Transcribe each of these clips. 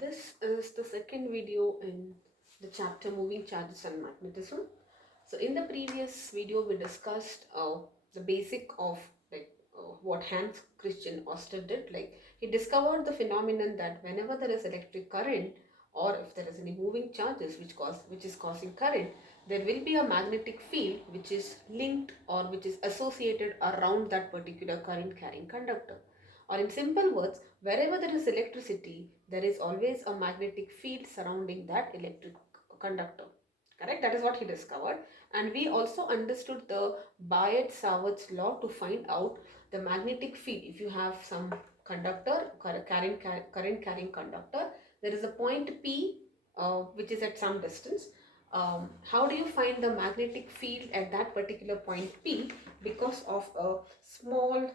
This is the second video in the chapter Moving Charges and Magnetism. So in the previous video we discussed the basic of what Hans Christian Ørsted did. Like he discovered the phenomenon that whenever there is electric current or if there is any moving charges which is causing current, there will be a magnetic field which is linked or which is associated around that particular current carrying conductor. Or in simple words, wherever there is electricity, there is always a magnetic field surrounding that electric conductor. Correct? That is what he discovered. And we also understood the Biot-Savart's law to find out the magnetic field. If you have some conductor, current carrying conductor, there is a point P which is at some distance. How do you find the magnetic field at that particular point P? Because of a small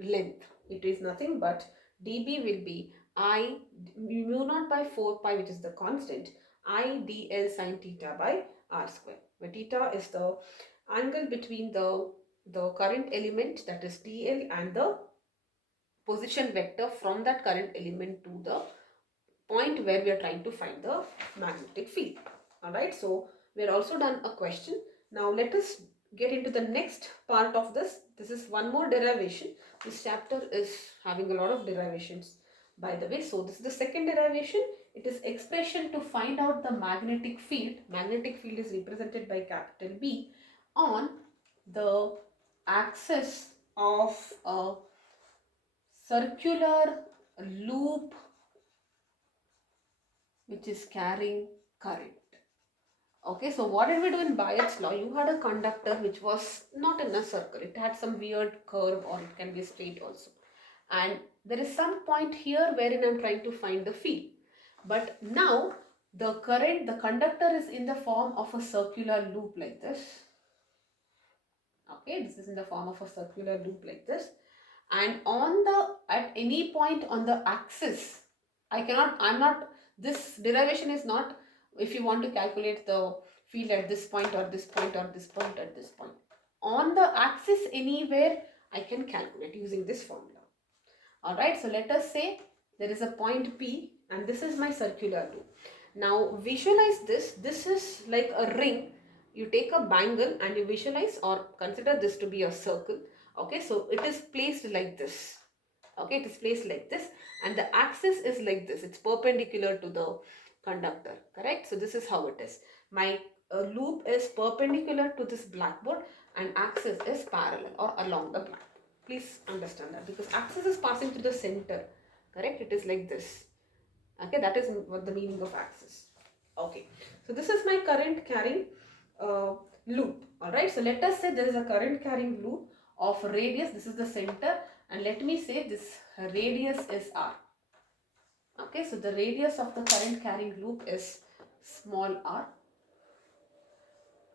length. It is nothing but dB will be I mu naught by 4 pi, which is the constant, I dl sine theta by r square, where theta is the angle between the current element, that is dl, and the position vector from that current element to the point where we are trying to find the magnetic field. Alright, so we are also done a question. Now let us get into the next part of this. This is one more derivation. This chapter is having a lot of derivations, by the way. So this is the second derivation. It is expression to find out the magnetic field. Magnetic field is represented by capital B on the axis of a circular loop which is carrying current. Okay, so what did we do in Biot's law? You had a conductor which was not in a circle. It had some weird curve, or it can be straight also. And there is some point here wherein I'm trying to find the field. But now the conductor is in the form of a circular loop like this. Okay, this is in the form of a circular loop like this. And at any point on the axis, this derivation is not if you want to calculate the field at this point or this point or this point at this point. On the axis anywhere, I can calculate using this formula. Alright, so let us say there is a point P and this is my circular loop. Now visualize this. This is like a ring. You take a bangle and you visualize or consider this to be a circle. Okay, so it is placed like this. Okay, it is placed like this and the axis is like this. It's perpendicular to the conductor, correct? So this is how it is. My loop is perpendicular to this blackboard and axis is parallel or along the blackboard. Please understand that because axis is passing through the center, correct? It is like this. Okay, that is what the meaning of axis. Okay, so this is my current carrying loop. Alright, so let us say there is a current carrying loop of radius. This is the center and let me say this radius is r. Okay, so the radius of the current carrying loop is small r.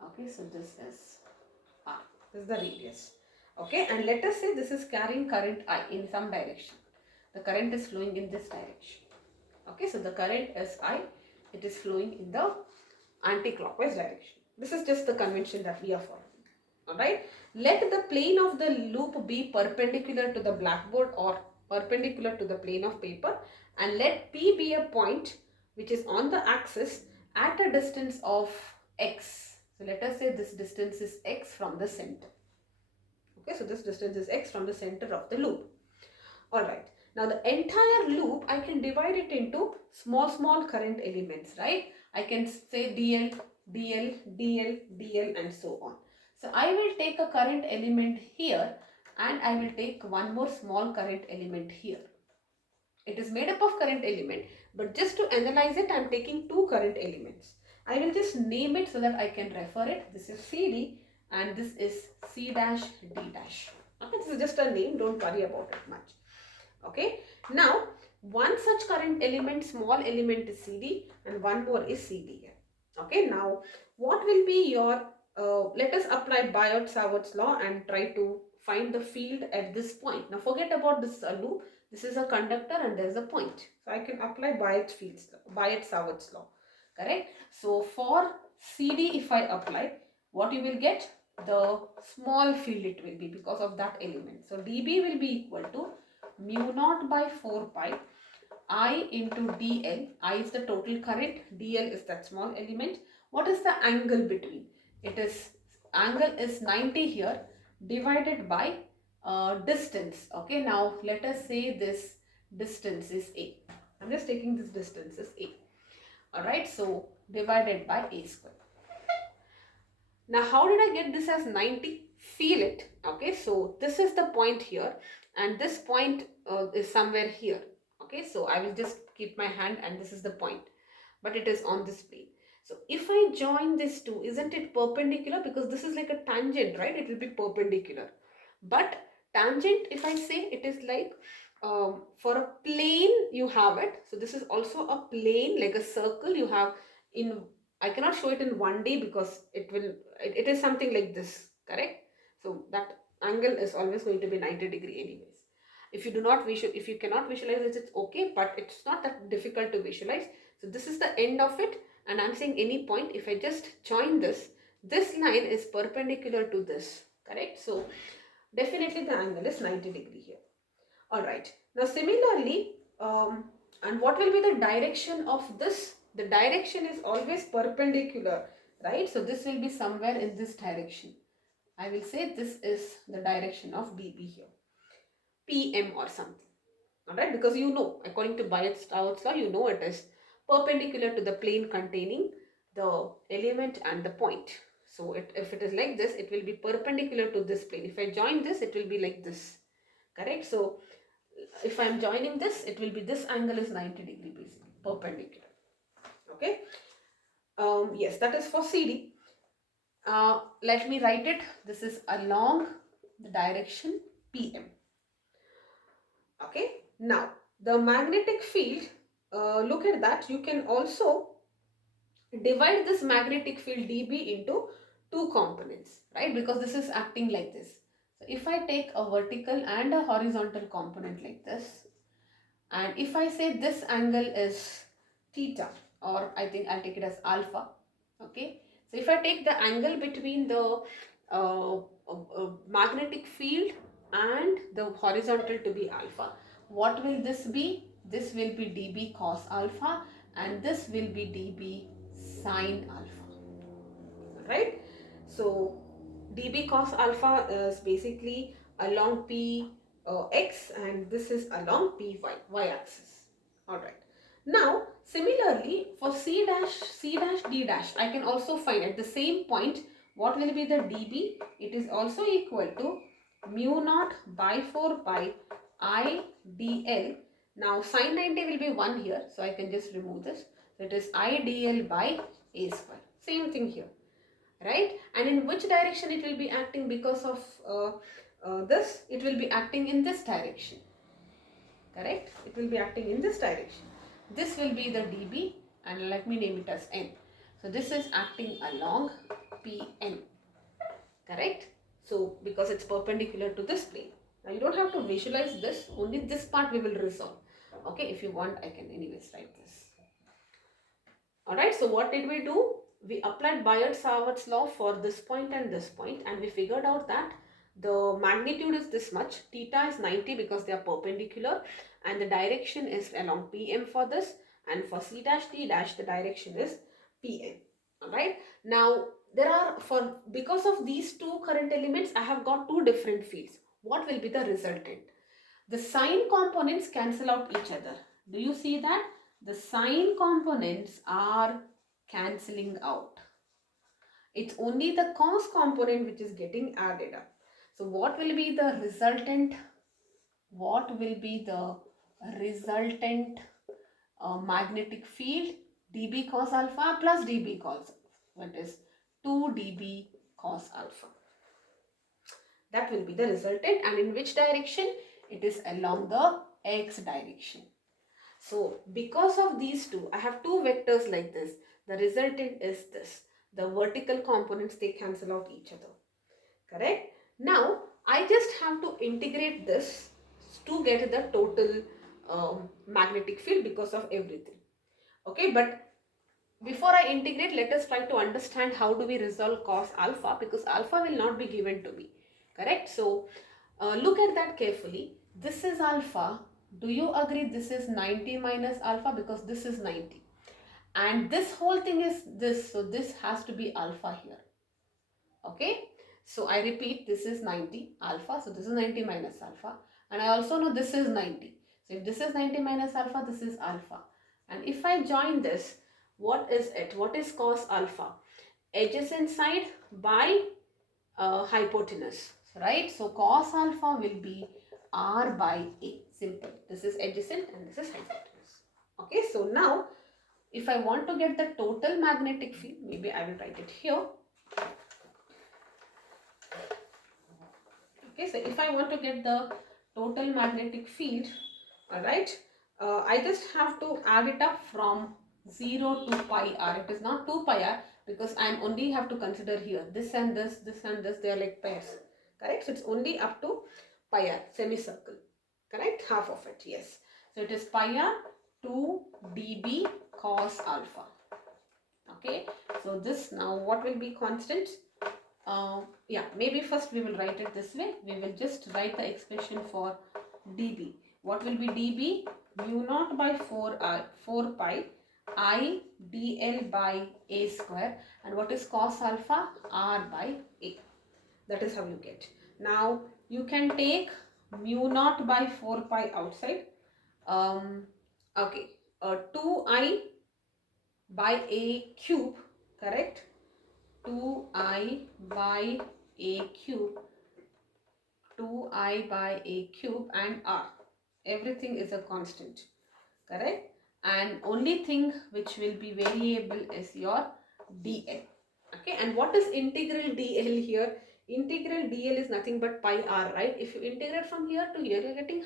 Okay, so this is r. This is the radius. Okay, and let us say this is carrying current I in some direction. The current is flowing in this direction. Okay, so the current is I. It is flowing in the anti-clockwise direction. This is just the convention that we are following. Alright, let the plane of the loop be perpendicular to the blackboard or perpendicular to the plane of paper, and let P be a point which is on the axis at a distance of x. So let us say this distance is x from the center. Okay, so this distance is x from the center of the loop. Alright, now the entire loop I can divide it into small current elements, right? I can say dl, dl, dl, dl and so on. So I will take a current element here and I will take one more small current element here. It is made up of current element, but just to analyze it, I am taking two current elements. I will just name it so that I can refer it. This is CD and this is C dash D dash. Okay, this is just a name, don't worry about it much. Okay, now one such current element, small element is CD and one more is CD here. Okay, now what will be your, let us apply Biot-Savart's law and try to find the field at this point. Now forget about this loop. This is a conductor and there is a point. So I can apply Biot-Savart's law. Correct? So for CD if I apply, what you will get? The small field it will be because of that element. So dB will be equal to mu naught by 4 pi I into dl. I is the total current, dl is that small element. What is the angle between? It is, angle is 90 here, divided by distance. Okay, now let us say this distance is a. I'm just taking this distance as a. Alright, so divided by a square. Now how did I get this as 90? Feel it. Okay, so this is the point here, and this point is somewhere here. Okay, so I will just keep my hand, and this is the point, but it is on this plane. So if I join these two, isn't it perpendicular? Because this is like a tangent, right? It will be perpendicular. But tangent, if I say, it is like for a plane you have it. So this is also a plane, like a circle you have in, I cannot show it in 1D because it is something like this, correct? So that angle is always going to be 90 degree anyways. If you cannot visualize it, it's okay, but it's not that difficult to visualize. So this is the end of it, and I'm saying any point, if I just join this line is perpendicular to this, correct? So definitely the angle is 90 degree here. Alright, now similarly, and what will be the direction of this? The direction is always perpendicular, right? So this will be somewhere in this direction. I will say this is the direction of BB here, PM or something. Alright, because you know, according to Bayes-Strouds law, you know it is perpendicular to the plane containing the element and the point. So if it is like this, it will be perpendicular to this plane. If I join this, it will be like this, correct? So if I am joining this, it will be, this angle is 90 degree basically, perpendicular. Okay. Yes, that is for CD. Let me write it. This is along the direction PM. Okay. Now, the magnetic field, look at that. You can also divide this magnetic field dB into two components, right? Because this is acting like this. So if I take a vertical and a horizontal component like this, and if I say this angle is theta, or I think I'll take it as alpha, okay. So if I take the angle between the magnetic field and the horizontal to be alpha, what will this be? This will be dB cos alpha, and this will be dB sine alpha, right? So dB cos alpha is basically along P x, and this is along P y axis. Alright. Now similarly for C dash D dash, I can also find at the same point what will be the dB. It is also equal to mu naught by 4 pi I dl. Now sine 90 will be 1 here, so I can just remove this. So it is I dl by a square. Same thing here, right? And in which direction it will be acting? Because of this, it will be acting in this direction, correct? It will be acting in this direction. This will be the dB, and let me name it as n. So this is acting along Pn, correct? So because it's perpendicular to this plane. Now you don't have to visualize this, only this part we will resolve. Okay, if you want, I can anyways write this. Alright, so what did we do? We applied Biot-Savart's law for this point, and we figured out that the magnitude is this much. Theta is 90 because they are perpendicular, and the direction is along PM for this, and for C dash D dash the direction is PM. Alright, now because of these two current elements, I have got two different fields. What will be the resultant? The sign components cancel out each other. Do you see that? The sign components are cancelling out. It's only the cos component which is getting added up. So what will be the resultant? What will be the resultant magnetic field? dB cos alpha plus dB cos alpha. That is 2 dB cos alpha. That will be the resultant, and in which direction? It is along the x direction. So because of these two, I have two vectors like this. The resultant is this. The vertical components, they cancel out each other. Correct? Now, I just have to integrate this to get the total magnetic field because of everything. Okay, but before I integrate, let us try to understand how do we resolve cos alpha, because alpha will not be given to me. Correct? So, look at that carefully. This is alpha, Do you agree this is 90 minus alpha, because this is 90 and this whole thing is this, so this has to be alpha here. Okay, so I repeat, this is 90 alpha, so this is 90 minus alpha, and I also know this is 90. So if this is 90 minus alpha, this is alpha, and if I join this, what is it? What is cos alpha? Adjacent side by hypotenuse, right? So cos alpha will be r by a. Simple. This is adjacent and this is hypotenuse. Okay, so now if I want to get the total magnetic field, maybe I will write it here. Okay, so if I want to get the total magnetic field, alright, I just have to add it up from 0 to pi r. It is not 2 pi r because I only have to consider here this and this, this and this, they are like pairs, correct? So it's only up to pi r, semicircle, correct? Half of it, yes. So it is pi r 2 dB cos alpha. Okay, so this now what will be constant? Yeah, maybe first we will write it this way. We will just write the expression for dB. What will be dB? Mu naught by 4 pi I dl by a square. And what is cos alpha? R by a. That is how you get. Now you can take mu naught by 4 pi outside. Okay, 2I by a cube, correct? 2I by a cube, 2I by a cube, and r. Everything is a constant, correct? And only thing which will be variable is your dl. Okay, and what is integral dl here? Integral dl is nothing but pi r, right? If you integrate from here to here, you're getting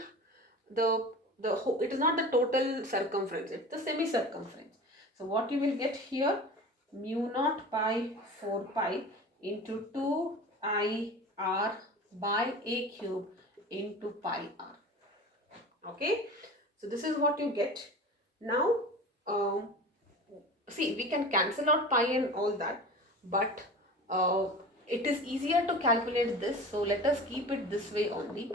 the whole, it is not the total circumference, it's the semi-circumference. So what you will get here, mu naught by 4 pi into 2 I r by a cube into pi r. Okay, so this is what you get. Now see, we can cancel out pi and all that, but it is easier to calculate this, so let us keep it this way only.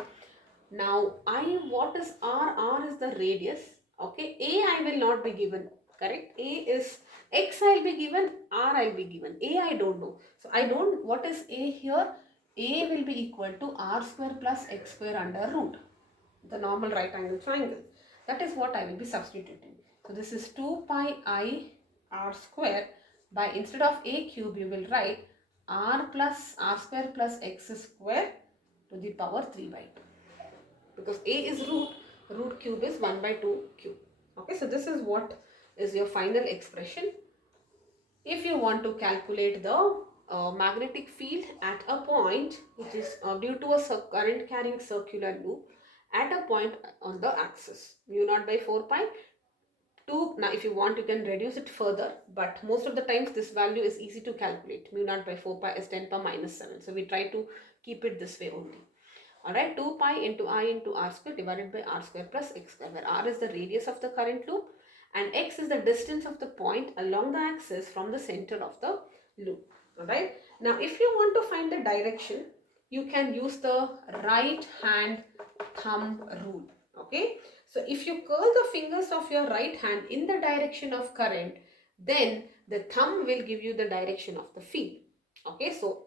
Now what is r? R is the radius. Okay, a I will not be given, correct? A is x, I'll be given, r I'll be given, a I don't know. So I don't, what is a here? A will be equal to r square plus x square under root, the normal right angle triangle. That is what I will be substituting. So this is 2 pi I r square by, instead of a cube you will write r plus r square plus x square to the power 3 by 2. Because a is root cube is 1 by 2 cube. Okay, so this is what is your final expression. If you want to calculate the magnetic field at a point which is due to a current carrying circular loop at a point on the axis, mu naught by 4 pi 2. Now if you want you can reduce it further, but most of the times this value is easy to calculate. Mu naught by 4 pi is 10 power minus 7. So we try to keep it this way only. Alright, 2 pi into I into r square divided by r square plus x square, where r is the radius of the current loop and x is the distance of the point along the axis from the center of the loop. Alright, now if you want to find the direction, you can use the right hand thumb rule. Okay, so if you curl the fingers of your right hand in the direction of current, then the thumb will give you the direction of the field. Okay, so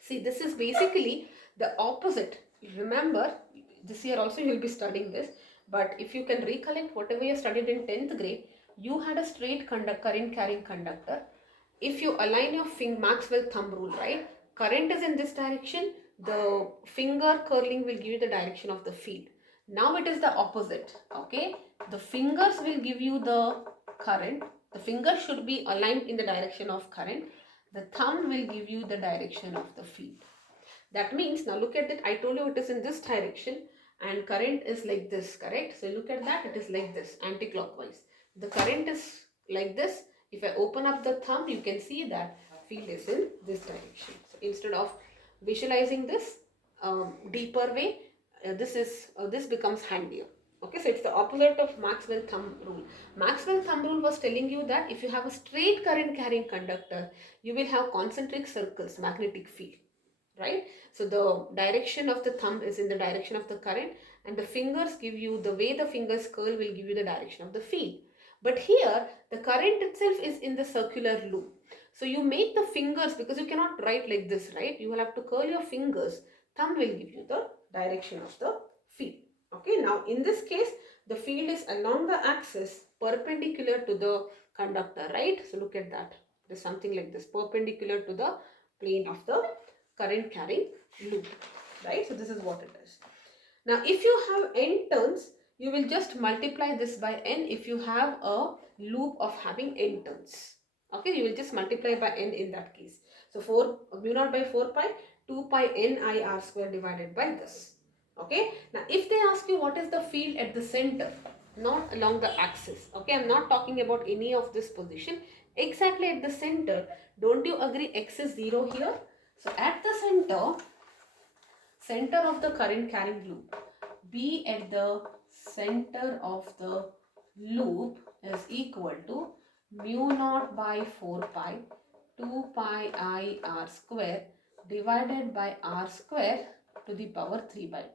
see, this is basically the opposite. Remember, this year also you will be studying this, but if you can recollect whatever you studied in 10th grade, you had a straight current carrying conductor. If you align your Maxwell thumb rule, right, current is in this direction, the finger curling will give you the direction of the field. Now it is the opposite. Okay, the fingers will give you the current. The finger should be aligned in the direction of current. The thumb will give you the direction of the field. That means, now look at it, I told you it is in this direction and current is like this, correct? So look at that, it is like this, anti-clockwise. The current is like this. If I open up the thumb, you can see that field is in this direction. So instead of visualizing this deeper way, this becomes handier. Okay, so it's the opposite of Maxwell thumb rule. Maxwell thumb rule was telling you that if you have a straight current carrying conductor, you will have concentric circles, magnetic field, right? So the direction of the thumb is in the direction of the current and the fingers give you, the way the fingers curl will give you the direction of the field. But here the current itself is in the circular loop. So you make the fingers, because you cannot write like this, right? You will have to curl your fingers. Thumb will give you the direction of the field. Okay, now in this case the field is along the axis perpendicular to the conductor, right? So look at that. It is something like this, perpendicular to the plane of the current carrying loop, right? So this is what it is. Now if you have n turns, you will just multiply this by n if you have a loop of having n turns. Okay, you will just multiply by n in that case. So 4 mu naught by 4 pi, 2 pi n I r square divided by this. Okay, now if they ask you what is the field at the center, not along the axis. Okay, I'm not talking about any of this position, exactly at the center. Don't you agree x is 0 here? So at the center of the current carrying loop, B at the center of the loop is equal to mu naught by 4 pi 2 pi I r square divided by r square to the power 3 by 2.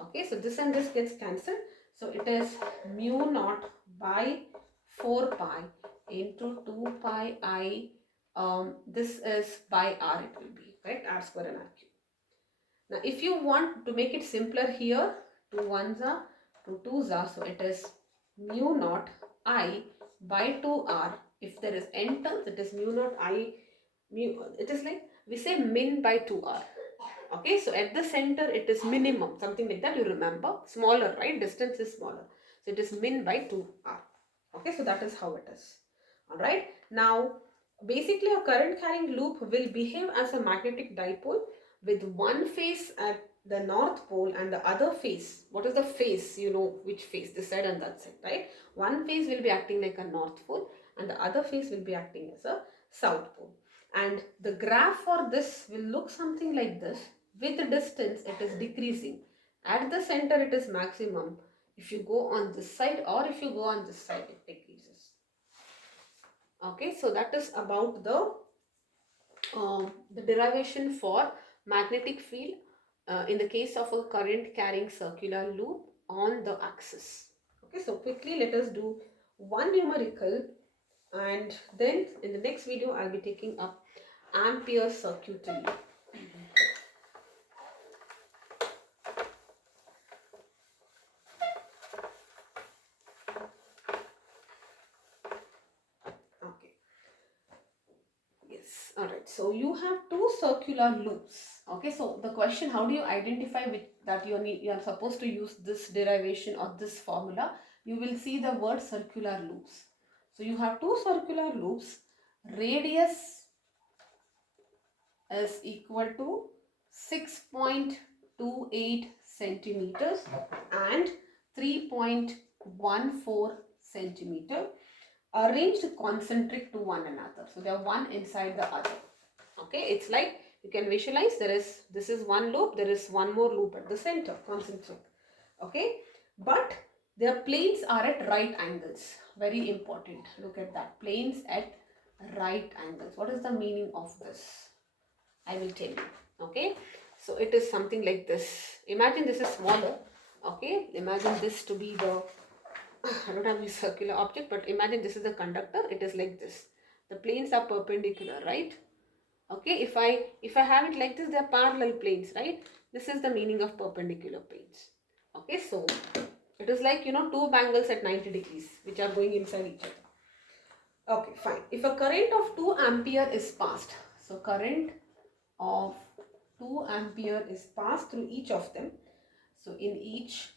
Okay, so this and this gets cancelled. So it is mu naught by 4 pi into 2 pi I, this is by r, it will be, right? R square and r cube. Now if you want to make it simpler here, 2 ones are, 2 twos are, so it is mu naught I by 2r. If there is n terms, it is mu naught I, it is like we say min by 2r. Okay, so at the center it is minimum, something like that, you remember, smaller, right? Distance is smaller, so it is min by 2r. Okay, so that is how it is. Alright, now basically a current carrying loop will behave as a magnetic dipole with one face at the north pole and the other face. What is the face? You know which face, this side and that side, right? One face will be acting like a north pole and the other face will be acting as a south pole. And the graph for this will look something like this. With the distance it is decreasing. At the center it is maximum. If you go on this side or if you go on this side, it decreases. Okay, so that is about the derivation for magnetic field in the case of a current carrying circular loop on the axis. Okay, so quickly let us do one numerical, and then in the next video I'll be taking up ampere circuitry. Alright, so you have two circular loops. Okay, so the question, how do you identify that you are supposed to use this derivation or this formula? You will see the word circular loops. So you have two circular loops. Radius is equal to 6.28 centimeters and 3.14 centimeter, arranged concentric to one another. So they are one inside the other. Okay, it's like you can visualize this is one loop, there is one more loop at the center, concentric. Okay, but their planes are at right angles. Very important. Look at that. Planes at right angles. What is the meaning of this? I will tell you. Okay, so it is something like this. Imagine this is smaller. Okay, imagine this to be the I don't have this circular object, but imagine this is the conductor. It is like this. The planes are perpendicular, right? Okay, if I have it like this, they are parallel planes, right? This is the meaning of perpendicular planes. Okay, so it is like, two bangles at 90 degrees which are going inside each other. Okay, fine. If a current of 2 ampere is passed, so current of 2 ampere is passed through each of them. So in each,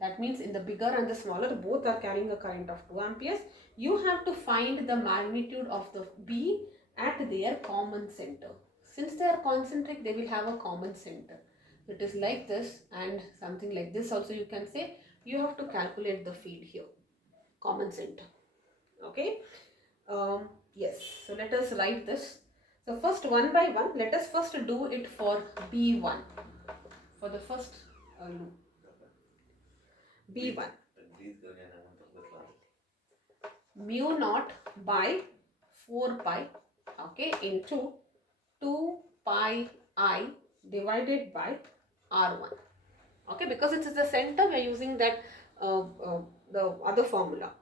that means in the bigger and the smaller, both are carrying a current of 2 amperes. You have to find the magnitude of the B at their common center. Since they are concentric, they will have a common center. It is like this and something like this also you can say. You have to calculate the field here, common center. Okay. Yes, so let us write this. So first, one by one, let us first do it for B1, for the first loop. B1. Mu naught by 4 pi, okay, into 2 pi I divided by R1. Okay, because it is the center, we are using that the other formula.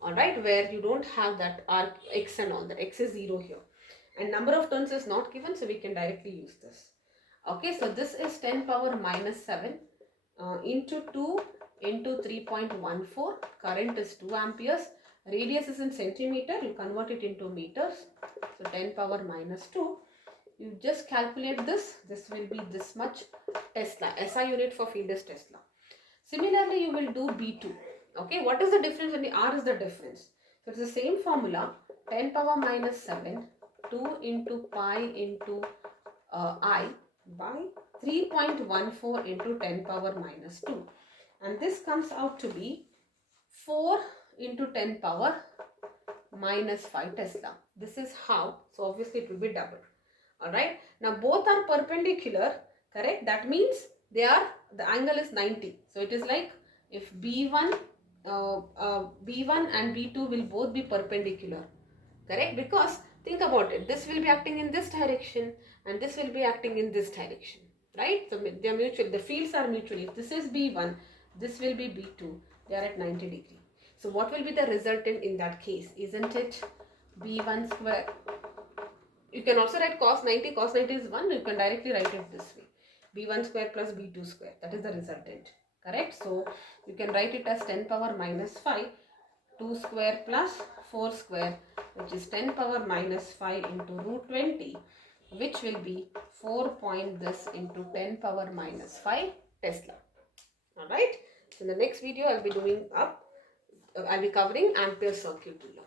All right, where you don't have that arc x and all, that x is 0 here, and number of turns is not given, so we can directly use this. Okay, so this is 10 power minus 7 into 2 into 3.14. Current is 2 amperes. Radius is in centimeter. You convert it into meters. So 10 power minus 2. You just calculate this. This will be this much Tesla. SI unit for field is Tesla. Similarly, you will do B2. Okay, what is the difference when the R is the difference? So it's the same formula. 10 power minus 7, 2 into pi into I by 3.14 into 10 power minus 2. And this comes out to be 4 into 10 power minus 5 Tesla. This is how, so obviously it will be double. Alright, now both are perpendicular, correct? That means the angle is 90. So it is like if B1 and B2 will both be perpendicular, correct? Because think about it, this will be acting in this direction and this will be acting in this direction, right? So they are mutual, the fields are mutual. If this is B1, this will be B2, they are at 90 degree. So what will be the resultant in that case? Isn't it B1 square? You can also write cos 90. Cos 90 is 1. You can directly write it this way. B1 square plus B2 square. That is the resultant. Correct? So, you can write it as 10 power minus 5. 2 square plus 4 square, which is 10 power minus 5 into root 20, which will be 4 point this into 10 power minus 5 Tesla. Alright? So, in the next video, I'll be covering Ampere circuit law.